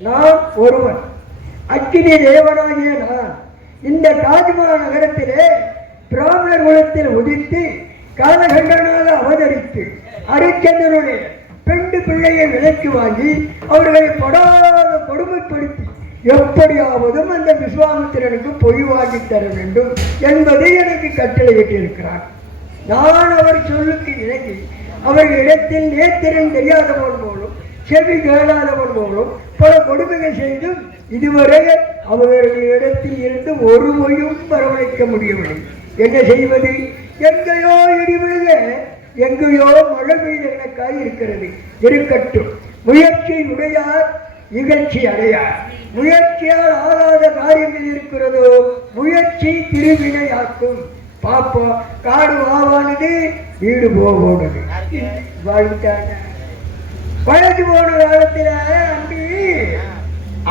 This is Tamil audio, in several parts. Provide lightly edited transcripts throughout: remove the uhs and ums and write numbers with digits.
நான் ஒருவன், அக்கினி தேவனாகிய நான் இந்த தாஜ்மஹால் நகரத்திலே பிராமணர் குலத்தில் உதித்து காலகண்டனாக அவதரித்து அரிச்சந்திரனுடைய பெண்டு பிள்ளையை விலைக்கு வாங்கி அவர்களை படாத கொடுமைப்படுத்தி எப்படியாவதும் அந்த விஸ்வாமித்திரனுக்கு பொய் வாங்கி தர வேண்டும் என்பதை எனக்கு கட்டளையிட்டிருக்கிறார். நான் அவர் சொல்லுக்கு இணங்கி அவர்களிடத்தில் நேத்திரன் தெரியாதவன் போலும் செவி கேளாதவன் போலும் பல கொடுமைகள் செய்தும் இதுவரை அவர்களிடத்தில் இருந்து ஒரு மொழியும் வரவழைக்க முடியவில்லை. என்ன செய்வது? எங்கேயோ இடிவிழுக எங்கேயோ மழை பெய்த கணக்காய் இருக்கிறது. இருக்கட்டும், முயற்சி உடையார் இகழ்ச்சி அடையார். முயற்சியால் ஆகாத காரியங்கள் இருக்கிறதோ முயற்சி திருவினையாக்கும். பார்ப்போம். காடு வாவானது வீடு போனது. வாழ்ந்தாங்க வயது போன காலத்துல அம்பி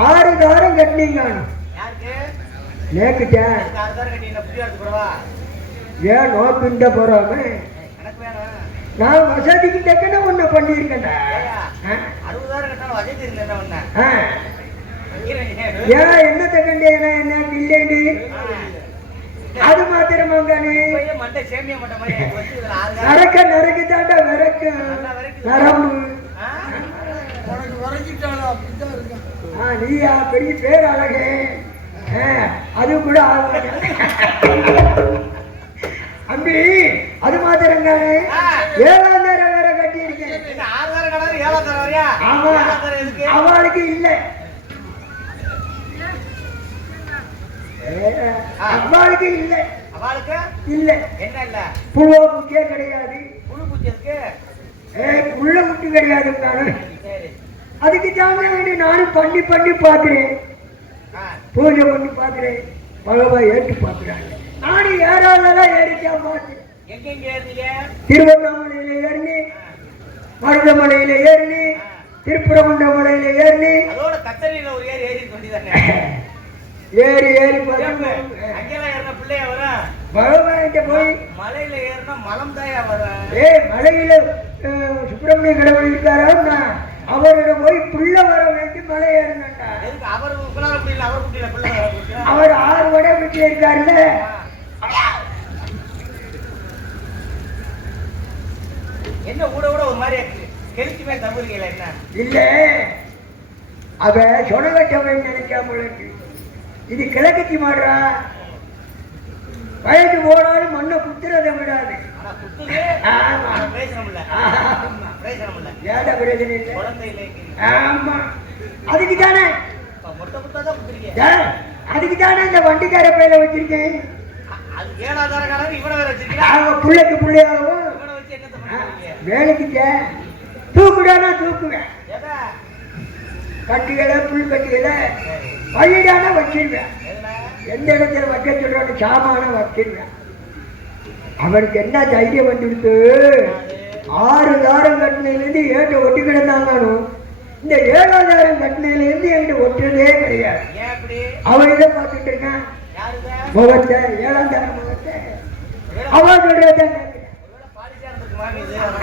6 தாரம் கட்டினீங்க. நேக்குட்டேன் ஏன் நோக்கிண்ட போறாம நான் வசதிக்கு தக்கன ஒண்ணு பண்ணிருக்கேன். ஏன் என்ன தக்கண்டே என்ன இல்லைன்னு அது மாத்திரமாங்கானே நரக்க நரக்கு தாண்டா விறக்கு நரம்பு. நீயா பெரிய பேர் அழகே அது கூட அம்பி அது மாத்திரங்கானே 7ஆம் தரம் வேற கட்டி இருக்கேன். அவளுக்கு இல்லை, அம்மாளுக்கு இல்லை, இல்லை புழுவ குட்டியே கிடையாது, புள்ள குட்டி கிடையாது. அதுக்கு தாங்க வேண்டி நானும் பண்ணி பண்ணி பார்க்கிறேன், பூஜை பண்ணி பார்க்கிறேன், பகவா ஏற்று பார்க்கிறாங்க. நானும் ஏறாதான் ஏறிக்கா பார்த்தேன். திருவண்ணாமலையில ஏறினி, மருதமலையில ஏறினி, திருப்பரங்குன்ற மலையில ஏறினி, ஏறி ஏறி பகவான்கிட்ட போய் மலையில ஏறினா மலம் தாயா வரும். மலையில சுப்பிரமணிய கடவுள் இருக்காரா, அவரிடம் போய் புள்ள வர வேண்டி மலை ஏறினாண்டா. அவர் 6 வடை வீட்டில் இருக்காருல்ல. என்ன கூட கூட ஒரு மாதிரி கெளிச்சுமே தம்புறீங்களா? என்ன இல்ல அவ சொனகட்டவை நினைக்காம இது கிழக்கு மாடுறா. வயது போனாலும் மண்ணை குத்துறதை விடாது. ஆமா அதுக்கு தானே இந்த வண்டிக்கார பையில வச்சிருக்கேன். பிள்ளைக்கு பிள்ளையாகவும் வேலைக்கு தூக்குடானா தூக்குவேன், கட்டிகளை புல் கட்டிகளை வழிடானா வச்சிருவேன். எந்த இடத்துல வைக்க சொல்றான்னு சாமான வச்சிருவேன். அவனுக்கு என்ன தைரியம் வந்துடுத்து? 6 தாரம் கட்டினிலிருந்து ஏற்ற ஒட்டி கிடந்தாங்கணும். இந்த 7ஆம் தாரம் கட்டினிலிருந்து என்கிட்ட ஒட்டுறதே கிடையாது. அவன் இதை பார்த்துட்டு இருக்கான் முகத்தை, 7ஆம் தாரம் முகத்தை. அவன் சொல்றதான்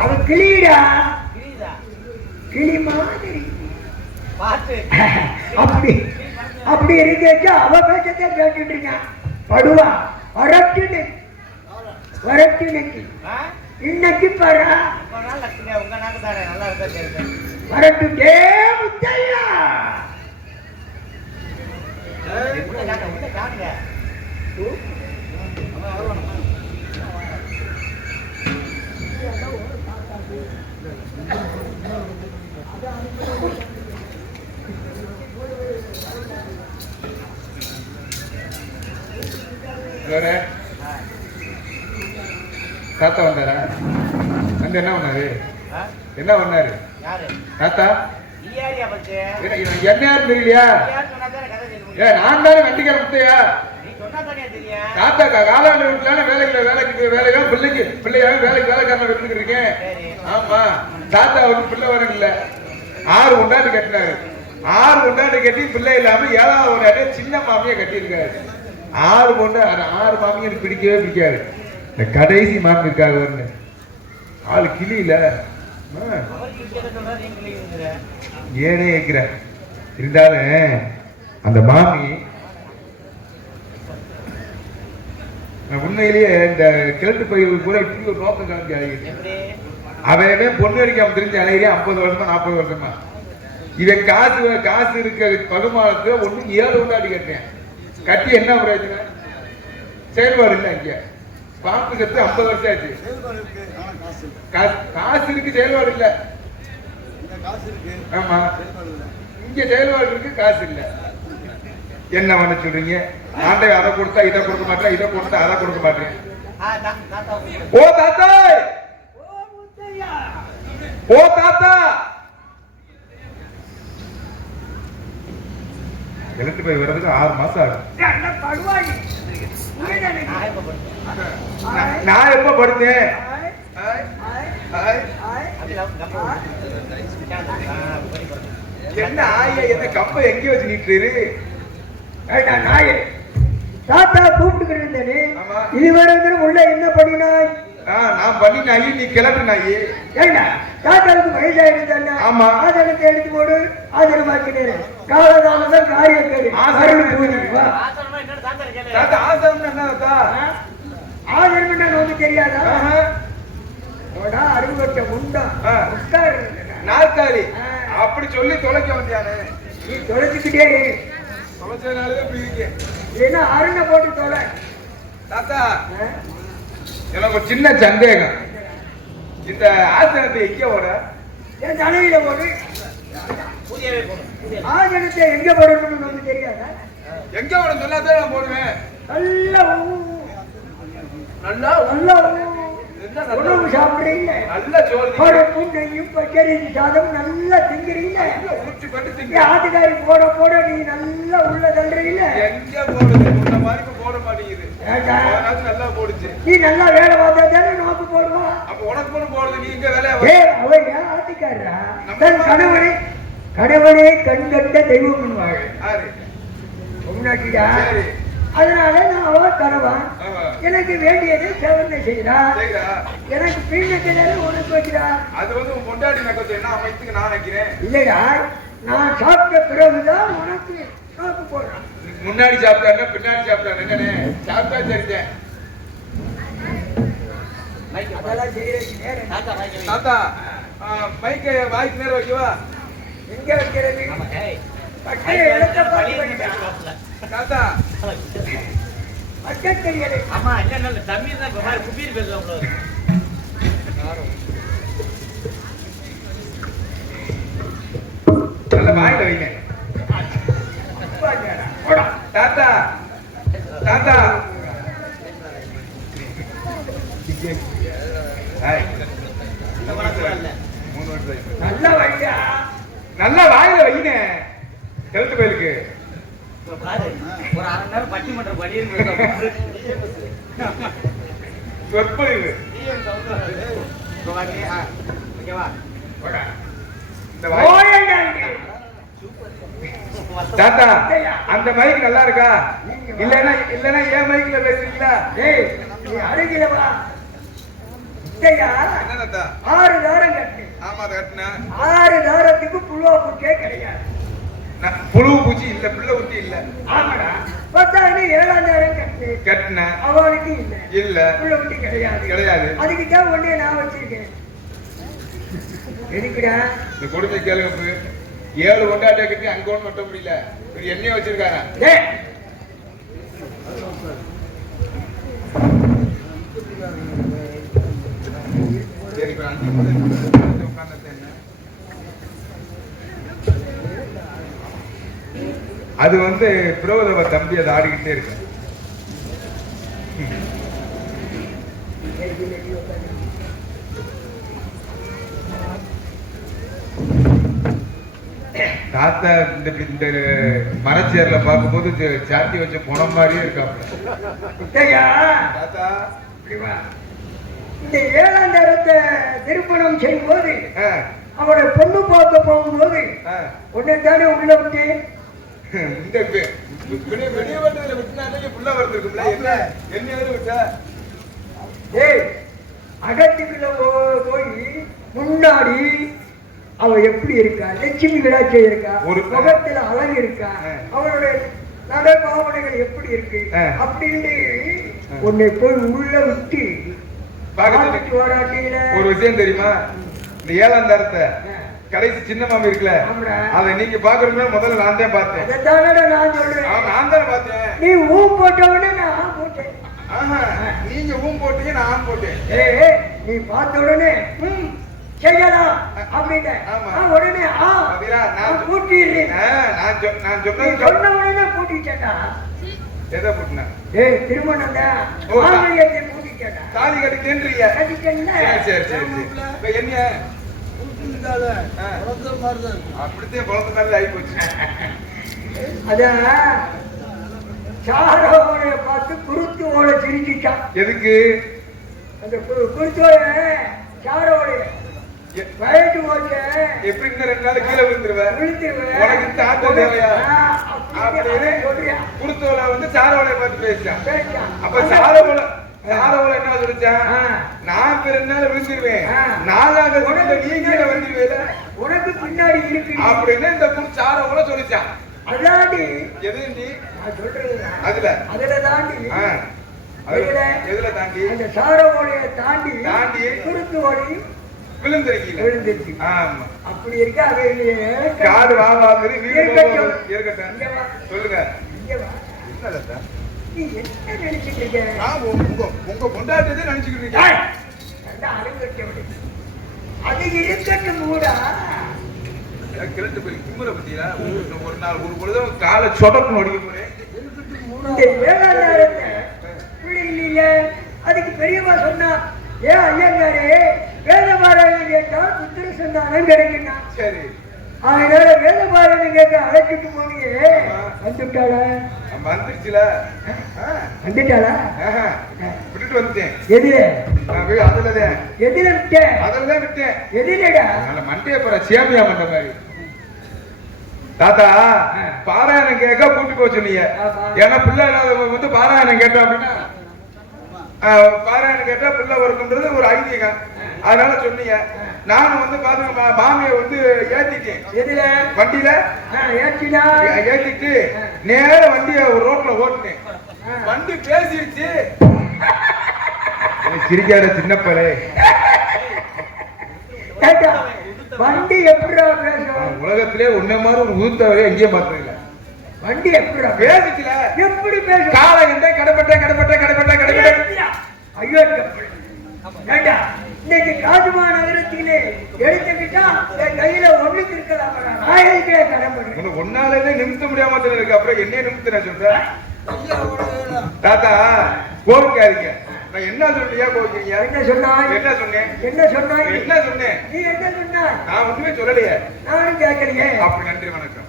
அவன் கிளிடா, கிளி மாதிரி அப்படி அப்படி இருக்கா. அவ பேச்சத்தை கேட்டுட்டு இருக்கான். படுவா வரட்டு வரட்டு இன்னைக்கு பாரு வரட்டு முத்தையா தாத்தா வந்தாரா? வந்து என்ன பண்ணாரு? என்ன பண்ணாரு தாத்தா? என்ன தெரியலையா? நான் தானே வண்டிக்கார முத்தையா. தாத்தா காலாண்டு வீட்டுல வேலைக்கு பிள்ளைக்கு பிள்ளையாக வேலைக்காரன விட்டுக்கிட்டு இருக்கேன். ஆமா தாத்தா வந்து பிள்ளை வரங்க இல்ல, 6 கொண்டாண்டு கட்டினாரு. 6 கொண்டாண்டு கட்டி பிள்ளை இல்லாம 7ஆவது ஒரு சின்ன மாமியா கட்டியிருக்காரு. 6 கொண்டாடு 6 மாமியா எனக்கு பிடிக்கவே பிடிக்காது. இந்த கடைசி மாமி இருக்காங்க ஒண்ணு ஆளு கிளியில ஏனே இருக்கிற இருந்தாலும் அந்த மாமி உண்மையிலேயே இந்த கிழட்டு பயிர் கூட இப்படி ஒரு நோக்கம் காமிக்க அழகிட்டு அவனே பொண்ணு அடிக்காம தெரிஞ்சு அழகிறியா 50 வருஷமா 40 வருஷமா இவன் காசு இருக்க பகுமானத்தை ஒண்ணு 7 கொண்டாடி கட்டேன் கட்டி என்ன பிரயோஜனம் செயல்பாடு இல்லை இங்க பாம்பு செத்து 50 வருஷம் ஆச்சு காசு இருக்கு செயல்பாடு இல்ல ஆமா இங்க செயல்பாடு இருக்கு காசு இல்ல என்ன பண்ண சொல்றீங்க ஆண்டை அதை கொடுத்தா இதை கொடுக்க மாட்டேன் இதை கொடுத்தா அதை கொடுக்க மாட்டேன் ஓ தாத்தா ஓ தாத்தா எழுத்து போய் வர்றதுக்கு 6 மாசம் ஆகும் நான் எப்ப படுத்தேன் என்ன ஆயா என்ன கப்ப எங்க வச்சு நீட்டுரு நாயே தாத்தா கூப்பிட்டுக்கிட்டு இருந்தேனே இதுவரை உள்ள என்ன பண்ணினாய் நான் பண்ணி நாயி நீ கிளம்பு நாயி ஏண்டா தாத்தாவுக்கு வயசாயிருந்தாங்க ஆமா ஆதரத்தை எடுத்து போடு ஆதரவாக்கினேன் காலதாமதான் காரியம் கேடு ஆதரவு பூஜை வா தாத்தா ஆசிரமம் என்ன தாத்தா ஆதரவு நமக்கு தெரியாதா அறுபட்ட உண்டா நாற்காலி அப்படி சொல்லி தொலைக்க வந்தியானே நீ தொலைச்சுக்கிட்டே தொலைச்சதுனாலதான் இப்படி இருக்கேன் ஏன்னா அருணை போட்டு தொலை தாத்தா எனக்கு ஒரு சின்ன சந்தேகம் இந்த ஆசனத்தை எங்க போற என் தலையில போடு ஆசனத்தை எங்க போடணும்னு நமக்கு தெரியாதா எங்க போட சொல்லாதான் நான் போடுவேன் நல்லா நல்லா நல்லா உணவு சாப்பிடுறீங்க நல்ல சோறு பருப்பும் நெய்யும் பச்சரிசி சாதம் நல்லா திங்கிறீங்க ஆட்டுக்காரி போட போட நீ நல்லா உள்ள தள்ளுறீங்க எங்க போடுது இந்த மாதிரி போட மாட்டேங்குது நல்லா போடுச்சு நீ நல்லா வேலை பார்த்தா தானே நமக்கு போடுவா அப்ப உனக்கு மட்டும் போடுது நீ இங்க வேலையா அவன் ஆட்டுக்காரா தன் கணவனே கண் கண்ட தெய்வம் பண்ணுவாங்க முன்னாடியா அதனால நான் அவ கணவன் எனக்கு வேண்டியதை சேவனை செய்கிறா எனக்கு பீனத்தை உனக்கு வைக்கிறா அது வந்து கொண்டாடி நக்கத்து என்ன அமைத்துக்கு நான் வைக்கிறேன் இல்லடா நான் சாப்பிட்ட பிறகுதான் உனக்கு சாப்பிட்டு போடுறான் முன்னாடி சாப்பிட்டா பின்னாடி சாப்பிட்டா என்னன்னு சாப்பிட்டா சரிட்டேன் அதெல்லாம் செய்யறதுக்கு தாத்தா மைக்க வாய்க்கு நேரம் வைக்கவா எங்க வைக்கிறது பட்டைய இடத்த பார்த்து வைக்கிறேன் தாத்தா பட்டம் தெரியலை ஆமா என்ன தம்பி தான் குப்பீர் பேசுவாங்க நல்ல வாயில வைங்க தாத்தா தாத்தா நல்ல வையா நல்லா வாயில வைங்க கழுத்து கோயிலுக்கு ஒரு 1/2 நேரம் பட்டிமன்ற படியில் சொற்பொழிவு தாத்தா அந்த மைக் நல்லா இருக்கா இல்லன்னா ஏன் மைக்ல பேசுறீங்களா நீ அருகிலவா 6 தாரம் கட்டு ஆமா கட்டின 6 தாரத்துக்கு புழுவா பூச்சே கிடையாது புழு பூச்சி இல்ல பிள்ளை ஊட்டி இல்ல ஆமாடா 7ஆம் தாரம் கட்டு கட்டின அவனுக்கு இல்ல இல்ல புள்ள ஊட்டி கிடையாது அதுக்கு தான் ஒண்ணே நான் வச்சிருக்கேன் எதுக்குடா இந்த கொடுமை கேளுங்க 7 கொண்டாட்டை கட்டி அங்க ஒண்ணு நட்ட முடியல என்னைய வச்சிருக்காங்க சரி அது வந்து புரோதவ தம்பி அதை ஆடிக்கிட்டே இருக்கு தாத்தா இந்த மரச்சேர்ல பார்க்கும்போது சாத்தி வச்ச புணம் மாதிரியே இருக்காப்ல தாத்தா இந்த 7ஆம் தாரத்தை திருப்பணம் செய்யும் போது அவனை பொண்ணு பார்க்க போகும்போது உன்னை தானே உள்ள விட்டு இந்த வெளியே வந்ததுல விட்டுனாலே புள்ள வந்திருக்கும்ல என்ன விட்ட அகத்துக்குள்ள போய் முன்னாடி அவ எப்படி இருக்கா, லட்சுமி விளாட்சி இருக்கா, ஒரு முகத்துல அழகு இருக்கா, அவளுடைய நடைபாவனைகள் எப்படி இருக்கு அப்படின்னு உன்னை போய் உள்ள விட்டு பார்த்துட்டு வராட்டியில ஒரு விஷயம் தெரியுமா? இந்த 7ஆம் தரத்தை கடைசி சின்ன மாமி இருக்குல்ல, அதை நீங்க பாக்குறதுமே முதல்ல நான் தான் பார்த்தேன். நான் சொல்றேன், நான் தானே பார்த்தேன். நீ ஊ போட்டவனே நான் போட்டேன். நீங்க ஊம் போட்டீங்க, நான் போட்டேன். நீ பார்த்த உடனே செய்யலாம் அப்படின்னு உடனே கூட்டிடுறேன். நான் சொன்ன உடனே கூட்டிட்டேன்டா. எதை கூட்டினா? திருமணம் தான் கூட்டிட்டேன். தாலி கட்டிட்டேன்றீங்க. சரி சரி சரி. என்ன அப்படித்தான் குழந்தை மாதிரி ஆகி போச்சு. அதான் சாரோடைய பார்த்து குருத்துவோட சிரிச்சிட்டான். எதுக்கு? அந்த குருத்துவோட சாரோடைய வயது போச்சு. எப்படி இந்த 2 நாள் கீழே விழுந்துருவேன். உனக்கு இந்த ஆட்டம் தேவையா அப்படின்னு குருத்தோலை வந்து சாரோடைய பார்த்து பேசிட்டான். அப்ப சாரோல என்ன சொல்லிச்சான்? நான் இப்ப 2 நாள் விழுந்துருவேன், 4ஆவது நீ கீழே வந்துருவேல, உனக்கு பின்னாடி இருக்கு அப்படின்னு இந்த சாரோல சொல்லிச்சான். அதாண்டி எதுண்டி நான் சொல்றேன். அதுல தாண்டி எதுல தாண்டி அந்த சாரோடைய தாண்டி குருத்து ஓடி விழுந்திருக்கீங்க. ஆமா, அப்படி இருக்கா? காடு வாவாங்குது இருக்கட்டும். சொல்லுங்க, நீ என்ன நினைச்சிட்டு இருக்க? உங்க கொண்டாட்டத்தை நினைச்சுக்கிட்டு இருக்கேன். அது இருக்கட்டும் மூடா. கிழட்டு போய் கும்பரை பத்தியா ஒரு நாள் ஒரு பொழுதும் காலை சொடக்கு நொடிக்க போறேன். அதுக்கு பெரியவா சொன்னா, ஏன் ஐயங்காரு வேதபாராயணம் கேட்டா புத்திர சந்தானம் கிடைக்குன்னா. சரி, அதனால வேதபாராயணம் கேட்ட அழைச்சிட்டு போனியே, வந்துட்டாளா? வந்துருச்சுல. வந்துட்டாளா? விட்டுட்டு வந்துட்டேன். எதுல? அதுலதான். எதுல விட்டேன்? அதுலதான் விட்டேன். எதுலடா? மண்டைய போற சேமியா மண்ட மாதிரி. தாத்தா பாராயணம் கேட்க கூட்டு போக சொன்னீங்க. ஏன்னா பிள்ளை இல்லாதவங்க வந்து பாராயணம் கேட்டோம் அப்படின்னா, பாராயணம் கேட்டா பிள்ளை வரும்ன்றது ஒரு ஐதீகம். அதனால சொன்னீங்க. நானும் வந்து பாருங்க மாமியை வந்து ஏத்திட்டேன். எதுல? வண்டியில ஏத்திட்டு நேர வண்டிய ஒரு ரோட்ல ஓட்டுனேன். வண்டி பேசிடுச்சு. சிரிக்காத சின்ன பலே. வண்டி எப்படிடா பேசும்? உலகத்திலே உன்ன மாதிரி ஒரு ஊத்தவரை எங்கேயும் பார்த்ததில்ல. வண்டி எப்படிடா பேசிச்சுல? எப்படி பேசும்? காலை கண்டே கடப்பட்ட ஐயோ ஏண்டா, இன்னைக்கு காசுமா நகரத்திலே எடுத்துக்கிட்டா என் கையில ஒண்ணுக்கு இருக்கலாம். நாயகே கடம்பு ஒன்னாலே நிமித்த முடியாம இருக்கு. அப்புறம் என்ன நிமித்த சொல்றேன்? தாத்தா கோவிக்காதீங்க. நான் என்ன சொல்லியா கோவிக்கிறீங்க? என்ன சொன்னேன்? நீ என்ன சொன்ன? நான் ஒண்ணுமே சொல்லலையே. நானும் கேட்கலையே. அப்படி நன்றி வணக்கம்.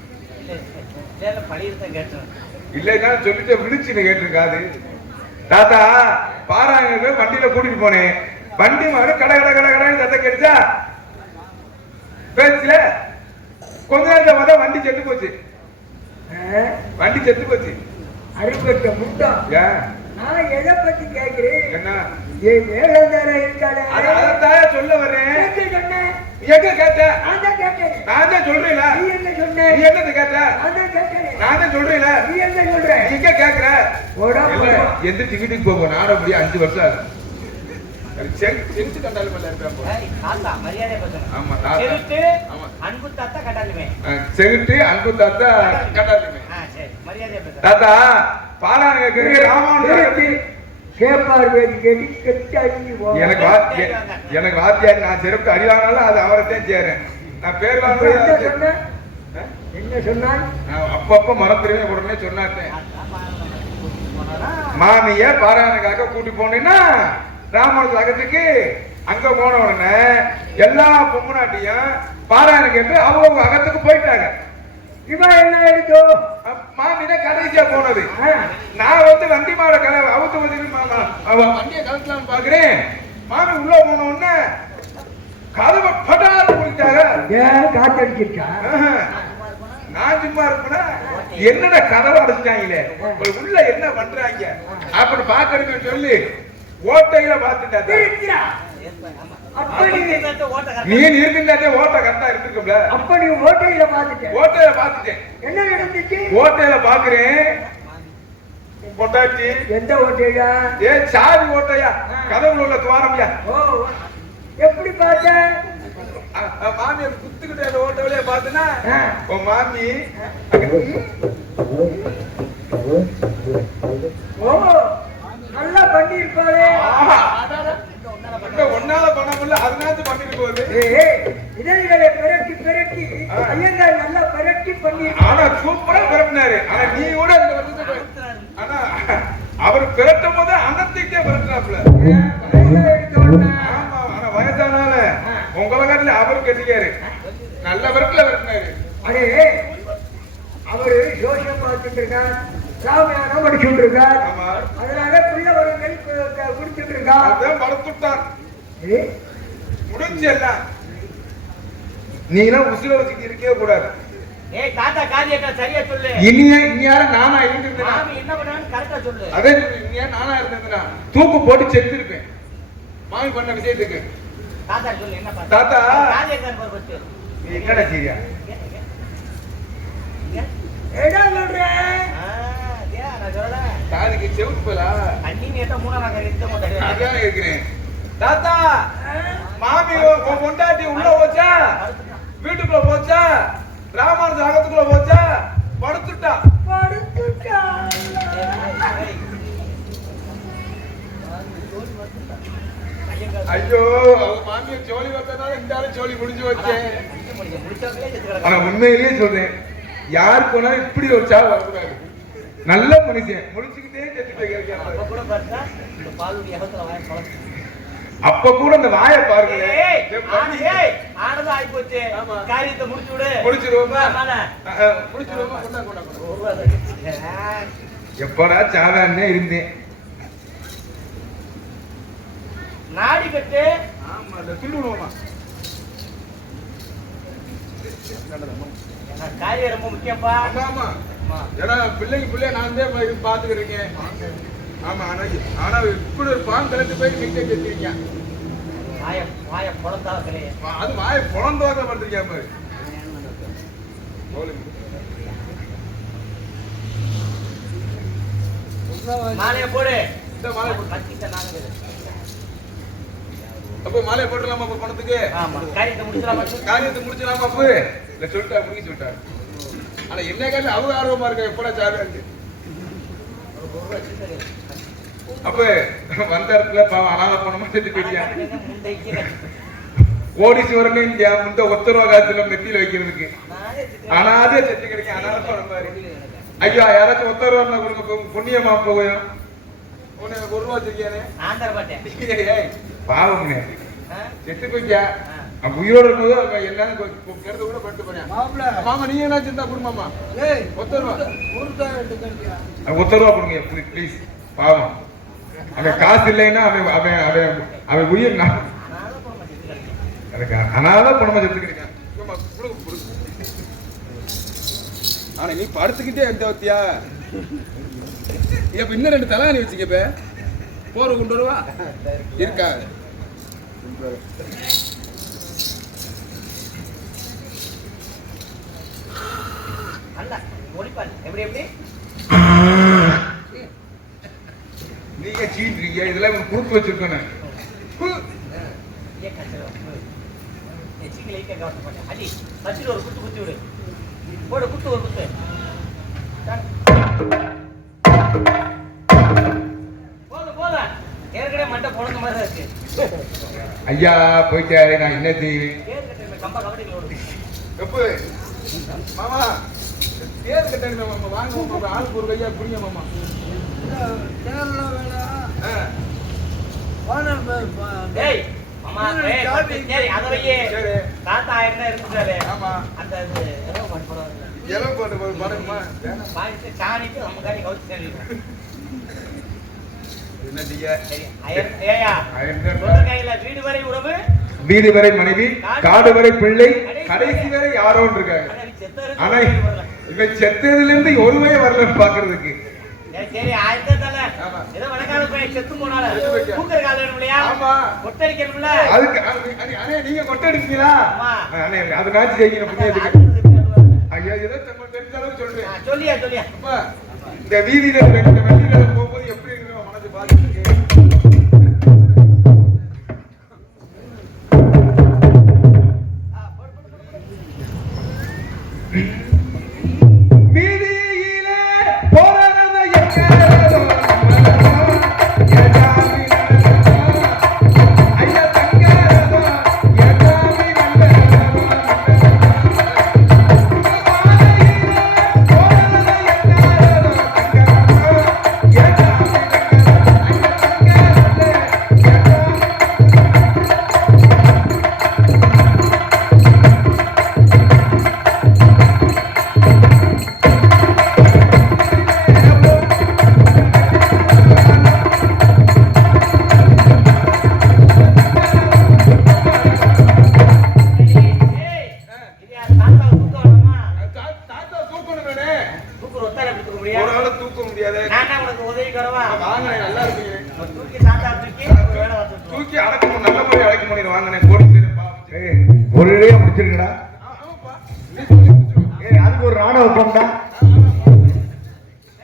இல்லைன்னா சொல்லிட்டு விழிச்சுன்னு கேட்டிருக்காது. தாத்தா பாராயண வண்டியில கூட்டிட்டு போனேன். வண்டி மாதிரி கடை சத்தம் கேட்டுச்சா? பேச்சுல கொஞ்ச நேரத்தை பார்த்தா வண்டி செத்து போச்சு. அறுபட்ட முட்டா. நான் எதை பத்தி கேட்கிறேன்? என்ன? ஏன் வேளாதாரம் இருக்காளே, அதான் சொல்ல வரேன். சொன்னேன். எங்க கேட்ட? நான் தான் சொல்றேன். நீ என்ன சொன்ன? நீ என்ன கேட்ட? நான் தான் சொல்றேன். நீ என்ன சொல்ற? நீ எங்க கேக்குற? எந்திரிச்சு வீட்டுக்கு போங்க. நானும் அப்படியே 5 வருஷம் ஆகுது. செஞ்சு கண்டாலும் அன்பு தாத்தா கட்டாலுமே. தாத்தா பாராயண ராமானுஜ எனக்கு வாத்தியார். நான் செருப்பு அடிவானாலும் அது அவரைத்தான் சேரேன். நான் பேர் வாங்க என்ன சொன்னான்? அப்பப்ப மறந்துடுவேன். உடனே சொன்னாட்டேன். மாமிய பாராயணக்காக கூட்டி போனேன்னா ராமானுஜ அகத்துக்கு அங்க போன உடனே எல்லா பொம்முனாட்டியும் பாராயணம் கேட்டு அவங்க அகத்துக்கு போயிட்டாங்க. இவன் என்ன எடுத்தோ? மாமியில கடைசியா போனது. நான் வந்து வண்டி மாட கலை அவுத்து வண்டியை கலக்கலாம் பாக்குறேன். மாமி உள்ள போன உடனே கதவை படாது முடிச்சாங்க. ஏன் காத்தடிச்சிருக்கா? நான் சும்மா இருப்பேனா? என்னடா கதவை அடைச்சிட்டாங்களே, உள்ள என்ன பண்றாங்க அப்படி பாக்கணும்னு சொல்லி ஓட்டையில பாத்துட்டா அப்ப நீ இருக்குந்தாட்டே ஓட்ட கரெக்டா இருக்கும்ல. அப்ப நீ ஓட்டையில பாத்துட்டேன். ஓட்டையில பாத்துட்டேன். என்ன நடந்துச்சு? ஓட்டையில பாக்குறேன் பொட்டாச்சி. எந்த ஓட்டையா? ஏ சாவி ஓட்டையா, கதவுல உள்ள துவாரம்யா. ஓ, எப்படி பார்த்த? மாமியை குத்துக்கிட்டு அந்த ஓட்ட வழியா பாத்துனா உன் மாமி ஓ நல்லா பண்ணிருப்பாளே. ஒன்னால பண்ண முடியல, அதனாச்சும் பண்ணிட்டு போகுது. இதழ்களை பிரட்டி பிரட்டி ஐயங்கார் நல்லா பிரட்டி பண்ணி. ஆனா சூப்பரா பிறப்பினாரு. ஆனா நீ கூட இந்த வருஷத்துக்கு ஆனா அவர் பிறட்டும் போது அன்னத்துக்கே பிறட்டாப்ல. ஆமா, ஆனா வயசானால உங்களை காட்டில அவரு கட்டிக்காரு. நல்ல பிறப்புல பிறப்பினாரு. அடே அவரு ஜோசியம் பார்த்துட்டு இருக்கார், சாமியானம் படிச்சுட்டு இருக்கார். அதனால பிள்ளை வரங்கள் குடிச்சுட்டு இருக்கார். அதான் படுத்துட்டார். முடிஞ்சு எல்லாம் நீங்களாம் உசுர வச்சுட்டு இருக்கவே கூடாது. ஏய் தாத்தா காரியத்தை சரியா சொல்லு. இனியார நானா இருந்திருந்தேன். மாமி என்ன பண்ணான்னு கரெக்டா சொல்லு. அதே இனியா நானா இருந்திருந்தேன் தூக்கு போட்டு செத்துருப்பேன் மாமி பண்ண விஷயத்துக்கு. தாத்தா சொல்லு என்ன பண்ண. தாத்தா காரியத்தை பத்தி நீ என்னடா சரியா ஏடா சொல்ற? நான் சொல்லல. காதுக்கு செவுட்டு போலா அண்ணி நேத்த மூணாம் இருக்க மாட்டேன். அதான் இருக்கிறேன். தாத்தா மாமி கொண்டாட்டி உள்ள போச்சா, வீட்டுக்குள்ள போச்சா, ராமானுஜ அகத்துக்குள்ள போச்சா, படுத்துட்டா. ஐயோ அவங்க மாமிய ஜோலி வந்ததால இந்த ஆளு ஜோலி முடிஞ்சு வச்சேன். ஆனா உண்மையிலேயே சொல்றேன், யாரு போனாலும் இப்படி ஒரு சாவு வரக்கூடாது. நல்ல மனுஷன் முடிச்சுக்கிட்டே செத்துட்டு. அப்ப கூட அந்த வாயை பாருங்க. ஆனதும் ஆகி போச்சு. காரியத்தை முடிச்சு விடு. முடிச்சிருவோமா? எப்படா சாதாரணே இருந்தேன். நாடி கட்டு. ஆமா சொல்லுவோமா? காரியம் ரொம்ப முக்கியப்பா. ஆமா ஏன்னா பிள்ளைய நான் தான் பாத்துக்கிறீங்க. ஆமா ஆனா இப்படி ஒரு பாம்பு கலந்து போய் நீங்க கேட்டீங்க. வாய பொழந்தா கிடையாது. அது வாய பொழந்தவாக பண்றீங்க பாரு. மாலைய போடு. இந்த மாலை போடு. கட்டிட்ட நாங்க. அப்ப மாலை போட்டுலாமா அப்ப பணத்துக்கு? ஆமா காரியத்தை முடிச்சலாமா? காரியத்தை முடிச்சலாமா அப்ப? இல்ல சொல்லிட்டா முடிக்க சொல்லிட்டாரு. ஆனா என்ன கேள்வி அவங்க ஆர்வமா இருக்க எப்படா சாவியா இருக்கு. அப்ப வந்த இடத்துல பாவம் அனாத போனமா செத்து போயிட்டியா. கோடீஸ்வரன் இந்தியா முந்த ஒத்தரவா காலத்துல மெத்தியில வைக்கிறதுக்கு அனாதே செத்து கிடைக்கும். அனாத போன மாதிரி. ஐயா யாராச்சும் ஒத்தரவா கொடுங்க புண்ணியமா போகும். உனக்கு 1 ரூபா வச்சிருக்கியானே நான் தர மாட்டேன். பாவம்னே செத்து போயிட்டியா. உயிரோடு இருக்கும்போது எல்லாரும் கருத்து கூட பட்டு போறேன். மாமா நீ என்ன சிந்தா கொடுமாமா 1 ரூபா 1 ரூபா கொடுங்க ப்ளீஸ். பாவம் அவன் காசு இல்லைன்னா அவன் உயிர் அனாதான் பணமா செத்து கிடைக்கான். ஆனா நீ படுத்துக்கிட்டே எந்த வத்தியா இப்ப இன்னும் 2 தலாணி வச்சுக்கப்ப போற கொண்டு வருவா இருக்கா. எப்படி நீங்க சீட்றீங்க இதெல்லாம் குடுத்து வச்சிருக்கணும். அடி பச்சில் ஒரு குத்து குத்தி விடு. போடு குத்து ஒரு குத்து. போதும் ஏற்கனவே மண்டை பொழந்த மாதிரி தான் இருக்கு. ஐயா போயிட்டாரு நான் என்ன செய்வேன். கம்பா கபடி எப்ப மாமா பேர் கட்டணும் மாமா. வாங்க ஆளுக்கு ஒரு கையா புரியுங்க மாமா. டேய் மாமா சரி அத வையே. தாத்தா என்ன இருந்தாரு. ஆமா அந்த எல்லாம் போட்டு பாருங்கம்மா. பாய்ட்டு சாணிக்கு நம்ம காடி கவுச்சு சரிங்க. என்ன செய்ய? சரி ஏயா கையில வீடு வரை உறவு, வீடு வரை மனைவி, காடு வரை பிள்ளை, கடைசி வரை யாரோ இருக்காங்க. ஆனா இவன் செத்ததுல இருந்து ஒருவே வரலன்னு பாக்குறதுக்கு சரி ஆயிரத்தி தலை ஆமா. ஏதோ வடக்கால போய் செத்து போனால செத்து போயிட்டா. தூக்கற கால வேணும் இல்லையா ஆமா. கொட்டடிக்கணும்ல அதுக்கு அண்ணே நீங்க கொட்டை அடிப்பீங்களா ஆமா. அண்ணே அது நாச்சு செய்யணும் புண்ணியத்துக்கு அது ஐயா ஏதோ தெரிஞ்ச அளவுக்கு சொல்றேன் சொல்லியா சொல்லியா அப்பா, இந்த வீதியில இந்த வெள்ளியில போகும்போது எப்படி இருக்கு மனது பாதிக்கு வீதியிலே போறது எங்கேதோ எதாமி ஐயா தங்கேதோ எதாமி தாத்தா தூக்கணுமே தூக்குற ஒத்தால எடுத்துக்க முடியா ஒரு ஆளு தூக்க முடியாது நான் உனக்கு உதவி தரவா வாங்கினே நல்லா இருப்பீங்க தூக்கி தாத்தா தூக்கி ஒரு வேலை பார்த்துட்டு தூக்கி அடக்கணும் நல்ல முறை அடக்க முடியும் வாங்கினேன் போலீஸ் ஒரே முடிச்சிருக்கடா. ஆமாப்பா நீ சொல்லி கொடுத்துருங்க. அதுக்கு ஒரு ராணுவ பொண்டா.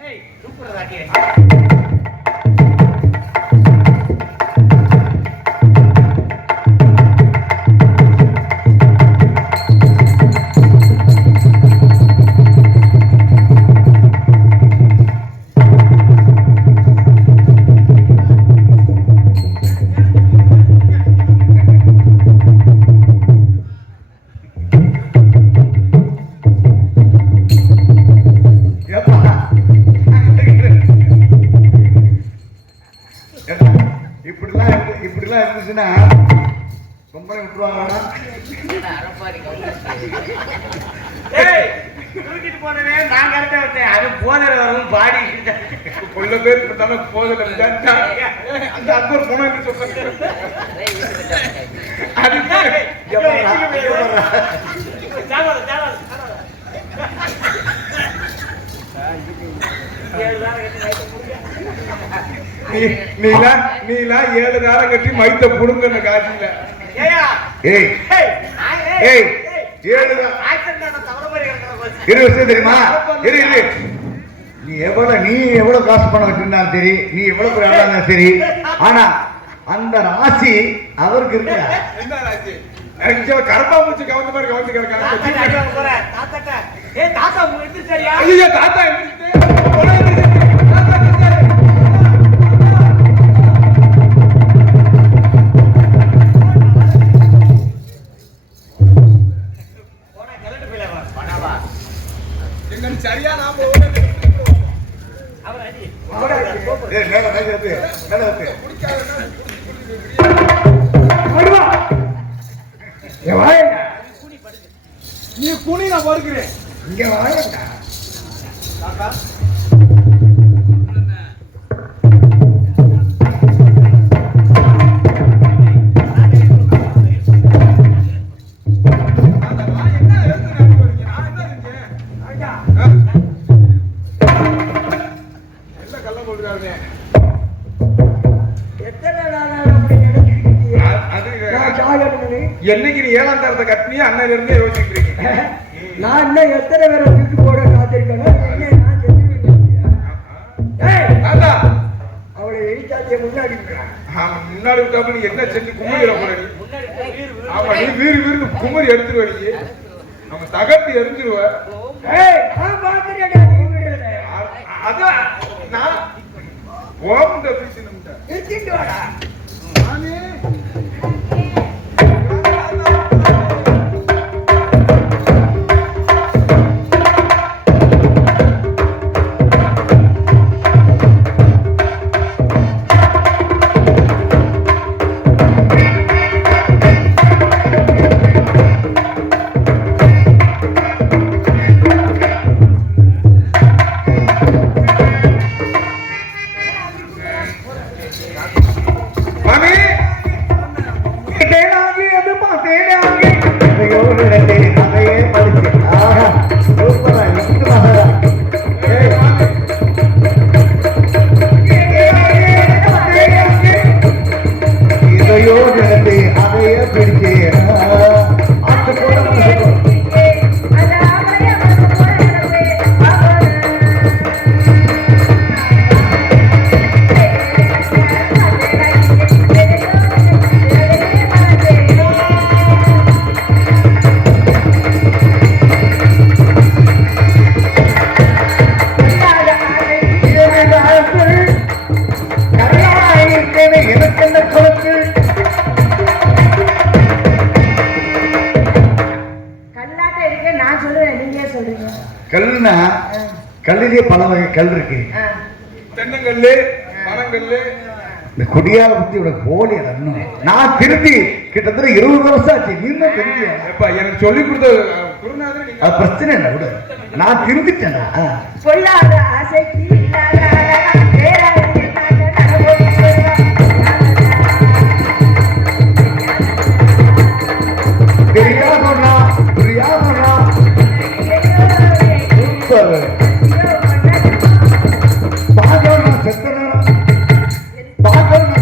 ஏய் தூக்குற ராட்டியே ஏப்பா, ஏப்பா, இப்படிலாம் இருந்துச்சுன்னா பொம்பளை விட்டுருவாங்களா? ஏய் தூக்கிட்டு போனவே நான் கரெக்டா வந்தேன் அது போதல வரும் பாடி கொள்ள பேர் இப்படித்தானே போதில் அந்த அக்பர் போனேன்னு சொல்றேன் அதுக்கு சாவாது சாவாது நீலாம் 7 நேரம் கட்டி மைத்த புடுங்க காட்சியில ஏயா ஏய் ஏய் 7 இரு விஷயம் தெரியுமா? இரு இரு. நீ எவ்வளவு காசு பணம் வச்சிருந்தாலும் சரி, நீ எவ்வளவு பேர் இருந்தாலும் சரி, ஆனா அந்த ராசி அவருக்கு இருக்கு. என்ன ராசி கரப்பா பூச்சி கவர்ந்த மாதிரி கவர்ந்து கிடக்காங்க ஐயோ தாத்தா எங்க சரியா நாம நீ குனி நான் படுக்கிறேன் இங்க வாயண்டா. எத்தனை நாளா அப்படி நினைச்சிருக்கீங்க? நான் ஜாகரமணி. என்னைக்கு நீ 7ஆம் தரத்தை கட்டினியோ அன்னையில இருந்து யோசிக்கிறீங்க நான் இன்னும் எத்தனை பேரை தூக்கி போட காத்திருக்கேனோ நான் செஞ்சு தாத்தா அவளை எரிச்சாத்திய முன்னாடி இருக்கிறான். முன்னாடி விட்டாம நீ என்ன செஞ்சு கும்பிடுற போற நீ ஆமா நீ வீறு வீறு குமரி எடுத்துருவ நீ நம்ம தகர்த்து எரிஞ்சிருவ நான் பாக்குறேன்டா, நீ விடுறத. அதான் நான் ஓம்ட பேசி நம்மட்ட எடுத்துட்டு வாடா. நானே கல்லிலேயே பல வகை கல் இருக்கு. தென்னங்கல்லு, பனங்கல்லு. இந்த குடியார பத்தி இவ்வளவு போலி அதன்னும் நான் திரும்பி கிட்டத்தட்ட 20 வருஷம் ஆச்சு. நீங்க திரும்பியா? எப்ப எனக்கு சொல்லி கொடுத்த குருநாதர் நீங்க. அது பிரச்சனை இல்லை விட, நான் திரும்பிட்டேனா? சொல்லாத ஆசைக்கு இல்லாத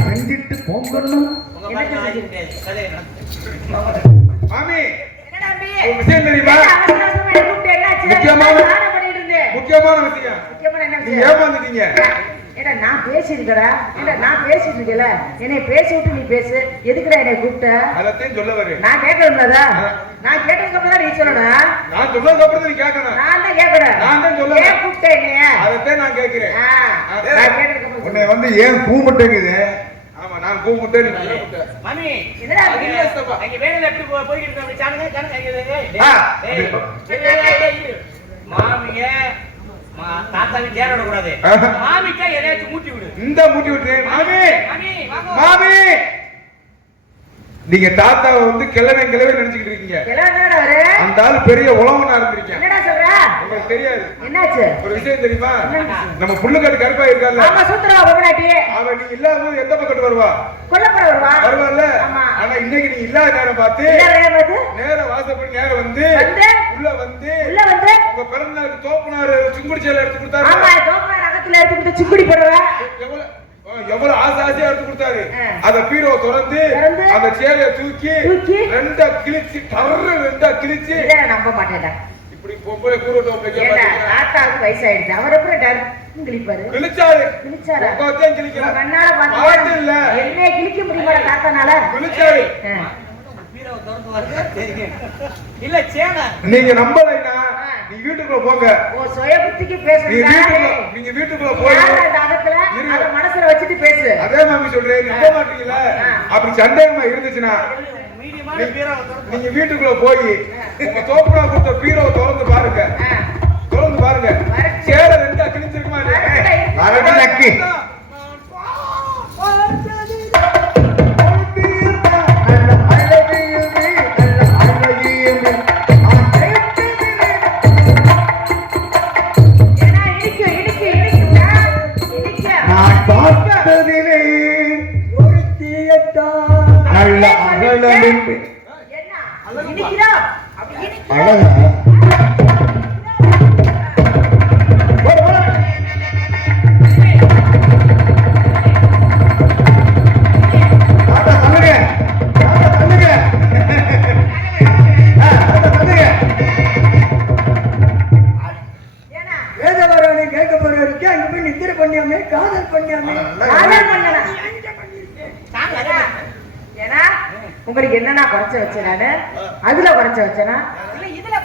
செஞ்சிட்டு போங்கணும். மாமி ஒரு விஷயம் தெரியுமா? முக்கியமான விஷயம். நீங்க ஏமாந்துட்டீங்க. நான் பேசிருக்கடா, நான் பேசிட்டு இருக்கல, என்னை பேசி விட்டு நீ பேசு. எதுக்குடா என்னை கூப்பிட்ட? அதத்தையும் சொல்ல வரேன். நான் கேட்கணும்லதா? நான் கேட்டதுக்கு அப்புறம் நீ சொல்லணும். நான் சொன்னதுக்கு அப்புறம் நீ கேட்கணும். நான் தான் கேட்கறேன். நான் தான் சொல்ல. ஏன் கூப்பிட்ட என்னைய? அதத்தையும் நான் கேட்கிறேன். நான் கேட்டதுக்கு அப்புறம் உன்னை வந்து ஏன் கூப்பிட்டேங்குது? ஆமா, நான் கூப்பிட்டேன். நீ கூப்பிட்ட. மாமி என்னடா அது இல்ல ஸ்தபா. அங்க வேலையில எப்படி போயிட்டு இருக்க அப்படி சாணுங்க சாணுங்க. மாமியே தாத்தாவை தேர விட கூடாது. மாமிக்கா எதையாச்சும் மூட்டி விடு. இந்த மூட்டி விட்டு மாமி மாமி வாங்க. மாமி நீங்க தாத்தாவை வந்து கிழமை நினைச்சுக்கிட்டு இருக்கீங்க. என்னடா அவரு? அந்த ஆளு பெரிய உழவனா இருந்திருக்கீங்க. என்னடா சொல்ற? உங்களுக்கு தெரியாது. என்னாச்சு? ஒரு விஷயம் தெரியுமா? நம்ம புள்ளுக்காட்டு கருப்பா இருக்கார்ல, ஆமா சுந்தரா பொம்பளாட்டி. அவன் நீ இல்லாத போது எந்த பக்கத்து வருவா? கொல்லப்புற வருவாள்ல. ஆமா. ஆனா இன்னைக்கு நீ இல்லாத நேரம் பார்த்து நேரம் வாசப்படி நேரம் வந்து உள்ள வந்து உங்க பிறந்தநாளுக்கு தோப்புனாரு சுங்குடிச்சேல எடுத்து கொடுத்தாரு. ஆமா, தோப்புனார் அகத்துல எடுத்து கொடுத்து சுங்குடி போடுவா. எவ்வளவு ஆசையா எடுத்து கொடுத்தாரு. அத பீரோ திறந்து அந்த சேலைய தூக்கி ரெண்டா கிழிச்சு ரெண்டா கிழிச்சு. நம்ப மாட்டேன்டா. இப்படி பொம்பளை கூறட்டோம். தாத்தாவுக்கு வயசாயிடுச்சு. அவர் அப்புறம் கிழிப்பாரு. கிழிச்சாரா? கிழிக்கிறார். கண்ணால பார்த்து இல்ல. என்ன கிழிக்க முடியுமா தாத்தானால? கிழிச்சாரு. இல்ல சேன நீங்க நம்பலைன்னா நீ வீட்டுக்குள்ள போங்க. ஓ சுய புத்திக்கு பேசுறீங்க. நீங்க வீட்டுக்குள்ள போய் அதத்துல அத மனசுல வச்சிட்டு பேசு. அதே மாதிரி சொல்றேன். நம்ப மாட்டீங்களா? அப்படி சந்தேகமா இருந்துச்சுன்னா நீங்க வீட்டுக்குள்ள போய் உங்க தோப்புனா கொடுத்த பீரோவை திறந்து பாருங்க. திறந்து பாருங்க. சேலை ரெண்டா கிழிச்சிருக்குமா வரட்டு நக்கி. நான் பார்த்ததிலே ஒரு தீயத்தான் நல்ல அகலமின் அழகா காதல் பண்ணியாமே. உங்களுக்கு என்னன்னா குறைச்ச வச்சேனானு? அதுல குறைச்ச வச்சனா இல்ல இதுல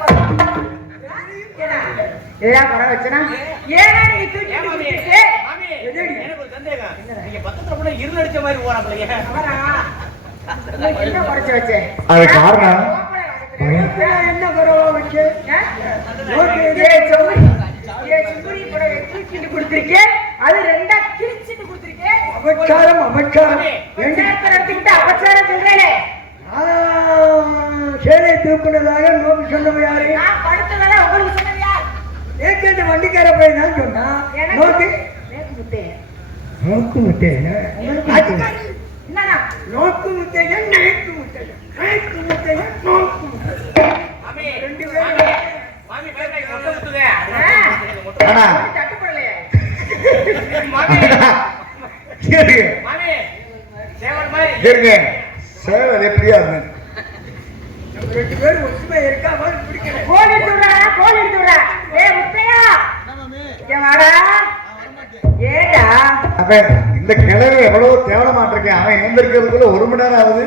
இதெல்லாம் குறை வச்சனா? ஏன்னா நீங்க தூக்கி எனக்கு ஒரு சந்தேகம். நீங்க பக்கத்துல கூட இருள் அடிச்ச மாதிரி போறாப்லையே. என்ன குறைச்ச வச்சேன்? அது காரணம் என்ன குறவா வச்சு கொடுத்திருக்கேன். அது ரெண்டா கிழிச்சிட்டு கொடுத்திருக்கேன். அபச்சாரம் அபச்சாரம் எடுத்துக்கிட்டு அபச்சாரம் சொல்றேன். சேலை தூக்குனதாக நோக்கி சொன்னவ யாரு? நான் படுத்ததால உங்களுக்கு சொன்னது யார்? ஏற்கனவே வண்டிக்கார போய் நான் சொன்னா நோக்கி நோக்கு முட்டையன் என்னன்னா நோக்கு முட்டையன் நேக்கு முட்டையன் நேக்கு முட்டையன் நோக்கு முட்டையன். ரெண்டு பேரும் மாமி பேரை கொண்டு வந்துங்க. அண்ணா தட்டுப்படலையே மாமி. சரி மாமி சேவல் மாதிரி இருங்க. சேவல் எப்படியா இருக்கு? ரெண்டு பேரும் ஒற்றுமை இருக்கா? பிடிக்கல. கோல் எடுத்துடுறா, கோல் எடுத்துடுறா. ஏய் முத்தையா இங்க வாடா. ஏடா அப்ப இந்த கிழவை எவ்வளவு தேவலமாட்டிருக்கேன். அவன் எழுந்திருக்கிறதுக்குள்ள 1 மணி நேரம் ஆகுது.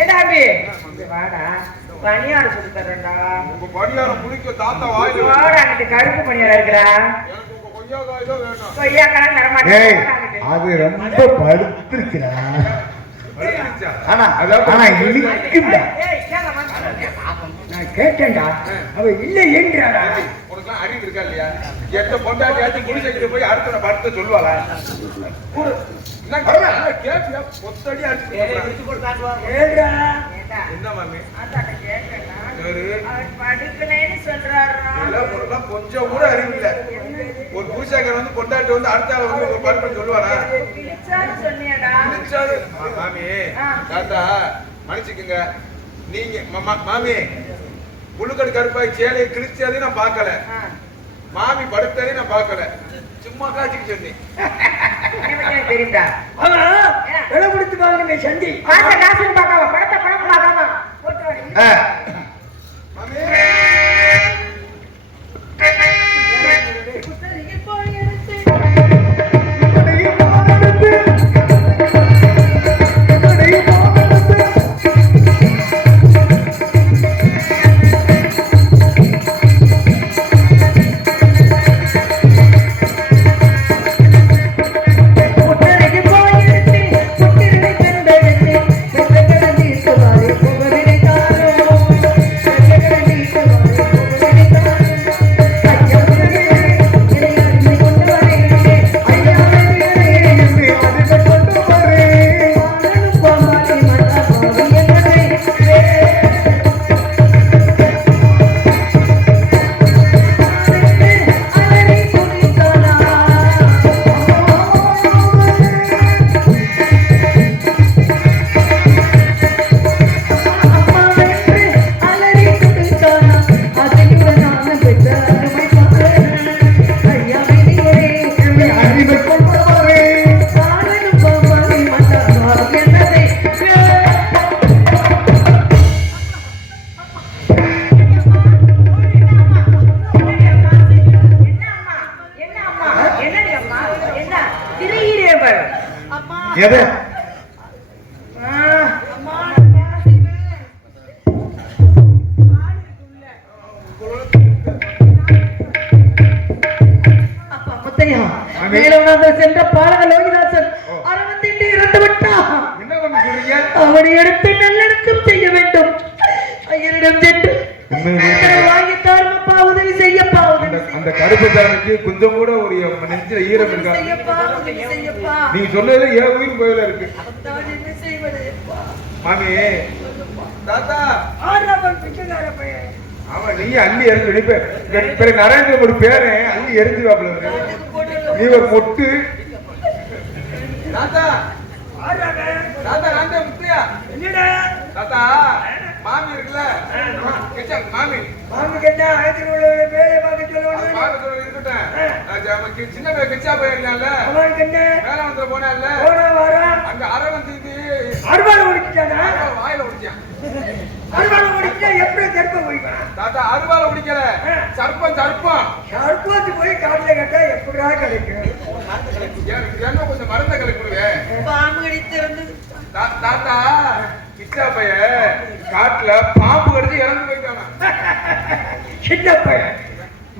ஏடாபி வாடா. பணியார சொல்லி தரேன்டா. உங்க பணியாரம் புளிக்க தாத்தா வாயில வாடா. அங்கிட்டு கருப்பு பணியாரம் இருக்குடா. எனக்கு உங்க கொய்யாக்காய் தான் வேணும். கொய்யாக்காய் தர ஏய் மாட்டேன். அது ரொம்ப படுத்துருச்சுடா. ஆனா இனிக்கும்டா. ஏய் கேள வந்து கேட்டேன்டா அவ இல்லை என்றாடா. உனக்குலாம் அறிவு இருக்கா இல்லையா? எத்த பொண்டாட்டியாச்சும் குடிசைக்கிட்டு போய் அடுத்த படுத்த சொல்லுவாளா? கேட்டியா பொத்தடி அடிச்சு ஏடா என்ன மாமி கொஞ்சம் கூட அறிவு இல்ல. ஒரு புருஷாக்கர் வந்து பொண்டாட்டி வந்து அடுத்த வந்து ஒரு படுப்பு சொல்லுவானா? மாமி தாத்தா மன்னிச்சுக்குங்க. நீங்க மாமி புழுக்கடு கருப்பாய் சேலையை கிழிச்சதையும் நான் பார்க்கல, மாமி படுத்ததையும் நான் பார்க்கல, சும்மா காட்சிக்கு சொன்னேன். தெரியுதா விலை கொடுத்து வாங்க சந்தி காசுன்னு பார்க்காம படத்தை படம் பார்க்காம எது சென்ற பாலக லோகிதாசன் அரவந்திட்டு இறந்து விட்டான். அவனை எடுத்து நல்லடக்கம் செய்ய வேண்டும். ஐயரிடம் சென்று வாங்கி தாருமப்பா, உதவி செய்யப்பா. அந்த கருப்பு தானுக்கு கொஞ்சம் கூட ஒரு நெஞ்சில ஈரம் இருக்கா? நீங்க சொன்னதுல ஏன் உயிர் கோயில இருக்கு மாமி. தாத்தா அவன் நீ அள்ளி எரிஞ்சு பிறகு நரேந்திர ஒரு பேரை அள்ளி எரிஞ்சு வாப்பல நீ ஒரு பொட்டு. தாத்தா தாத்தா ராண்டே முத்தியா தாத்தா மாமி இருக்குல்ல மாமி மாமிக்கு என்ன ஆயிரத்தி பேரை பார்க்க சொல்லுவாங்க இருக்கட்டும். சின்ன பையன் கிச்சா போயிருந்தான்ல, அவனுக்கு என்ன வேளாண் போனான்ல, அங்க அரவந்து அறுவாலை ஒடிச்சானா? வாயில ஒடிச்சான். அறுவாலை ஒடிச்சா எப்படி சர்ப்பம் போய்க்கலாம்? தாத்தா அறுவாலை ஒடிக்கல, சர்ப்பம் சர்ப்பம் சர்ப்பத்து போய் காட்டுல கட்டா எப்படா கிடைக்கும்? என்ன கொஞ்சம் மருந்த கலக்குடுவேன். பாம்பு கடித்து இருந்தது தாத்தா கிச்சா பையன் காட்டுல பாம்பு கடிச்சு இறந்து போயிட்டானா? சின்ன பையன்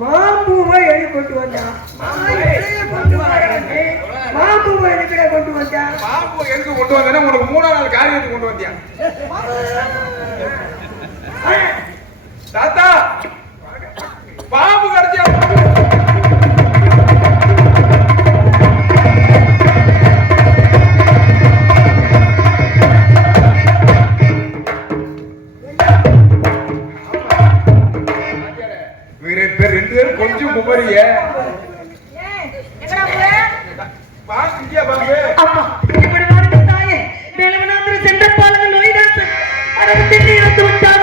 மாம்பூவை எழுதி கொண்டு வந்தான். மாம்பூவை எதுக்கிட கொண்டு வந்தான்? மாம்பூ எதுக்கு கொண்டு வந்தேன்னா உனக்கு 3ஆம் நாள் காரியத்துக்கு கொண்டு வந்தியா? தாத்தா பாம்பு கடிச்சா கொஞ்சம் குமரிய சென்ற பாலக லோகிதாசன் அரவந்திட்டு இறந்து விட்டான்.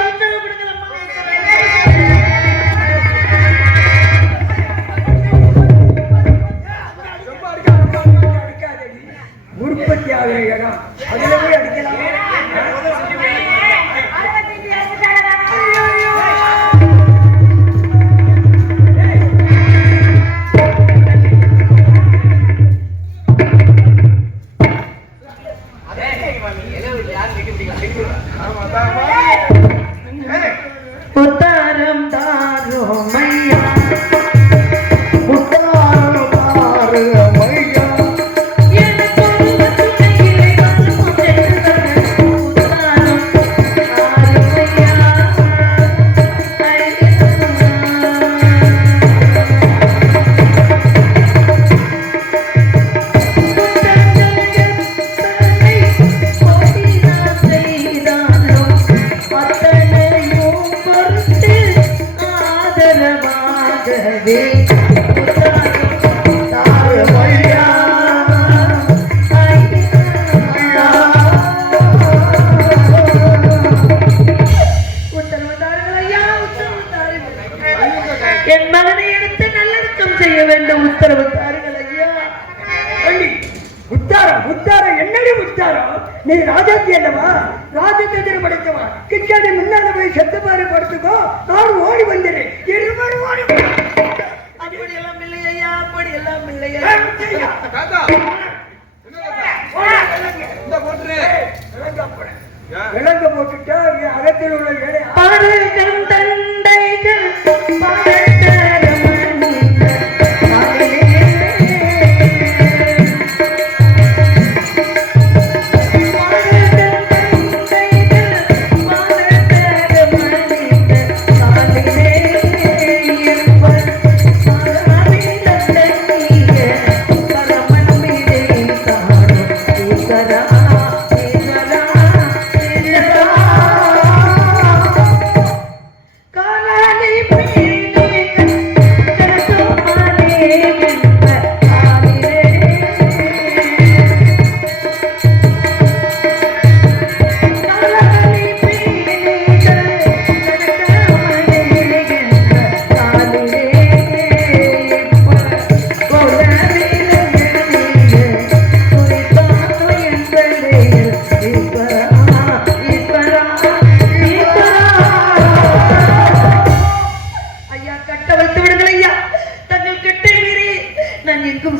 உற்பத்தி ஆகிற இடம் அதுல போய் அடிக்கலாம். ஆமா தாருதே தாருமையா உத்தரவு தாருங்கள் ஐயா, உத்தரவு தாருங்கள். என் மகனை எடுத்து நல்லடக்கம் செய்ய வேண்டும். உத்தரவு தாருங்கள் ஐயா. உத்தாரம் உத்தாரம் என்னடி உத்தாரம்? நீ ராஜாத்தி அல்லவா? ராஜதந்திரம் படைத்தவா? கிச்சடி முன்னால போய் செத்து பாரு படுத்துக்கோ, நான் ஓடி வந்துடுறேன். இருவரும் ஓடி அப்படியெல்லாம் இல்லை ஐயா, அப்படியெல்லாம் இல்லை ஐயா. விலங்க போட்டுட்டா அகத்தில் உள்ள வேலை பாடல்கள் தண்டைகள் பாடல்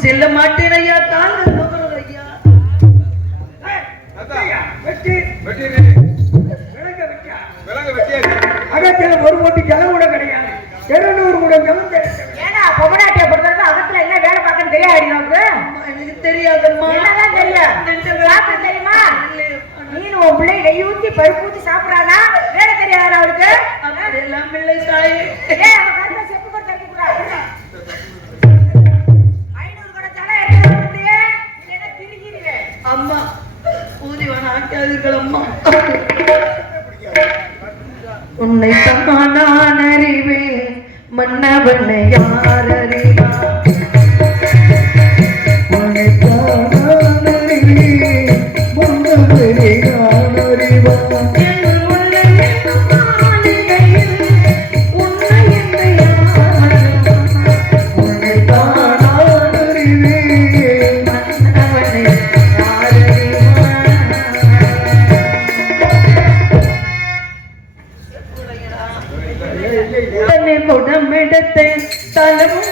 செல்ல மாட்டேன் ஐயா. தாங்கள் சொல்றது ஐயா. அகத்துல ஒரு கோட்டி ஜலம் கூட கிடையாது. 200 கூட ஜலம் ஏன்னா பொம்மநாட்டிய பொறுத்தவரைக்கும் அகத்துல என்ன வேலை பார்க்கணும் தெரியாது நமக்கு. எனக்கு தெரியாதம்மா. என்னதான் தெரியும்? சாப்பிட தெரியுமா? நீ உன் பிள்ளை நெய் ஊத்தி பருப்பு ஊத்தி சாப்பிடறானா? வேலை தெரியாதா அவளுக்கு? எல்லாம் இல்லை தாயே. ஏய் அவ கருப்பை செப்பு போட்டு தட்டி போறா. 500 கூட ஜலம் எடுத்து வரக்கூடிய நீ என்ன திரிகிறீங்க? அம்மா ஊதிவான ஆக்காதீர்கள் அம்மா. உன்னை தான் நான் அறிவேன், மன்னவனை யார் அறிவார்? உன்னை தான் நான் அறிவேன், மன்னவனை யார் அறிவார்? என் உள்ளே என்னும் மாளிகையில் உன்னை என்னை யார் அறிவார்? உன்னை தான் நான் அறிவேன், மன்னவனை யார் அறிவார்? தன்னை குடமெடுத்து தலமும்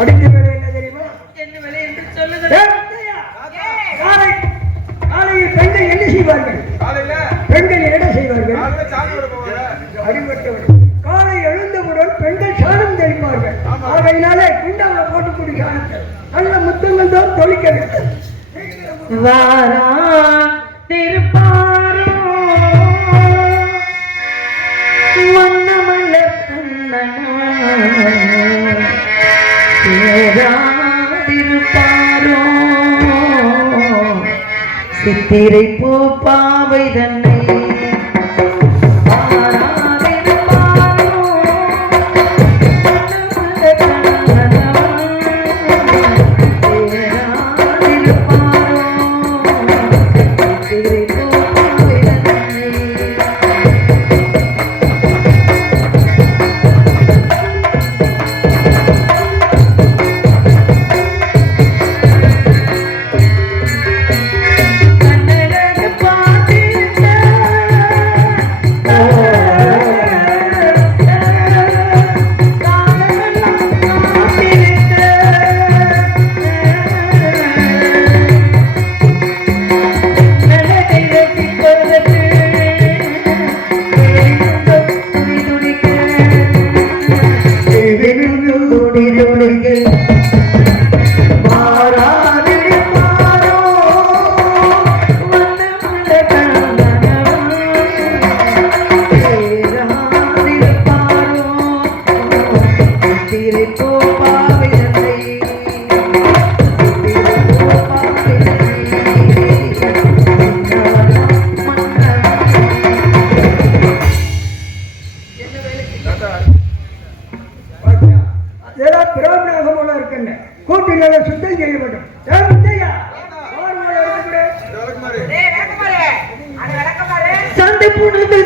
அடுத்த வேலை என்ன தெரியுமா? என்ன விலை என்று சொல்லுகிறேன். காலையில் பெண்கள் என்ன செய்வார்கள்? பெண்கள் என்ன செய்வார்கள்? அடிபட்டவர் காலை எழுந்தவுடன் பெண்கள் சாணம் தெளிப்பார்கள். ஆகையினாலே குண்டாவை போட்டு குடி சாணத்தை நல்ல முத்தங்கள் தான் தொழிக்க வேண்டும். வாரா திருப்பாரோ மன்னமல்ல திருப்பாரோ சித்திரை பூ பாவை தன்னை கண்ணழகு பாட்டிருந்த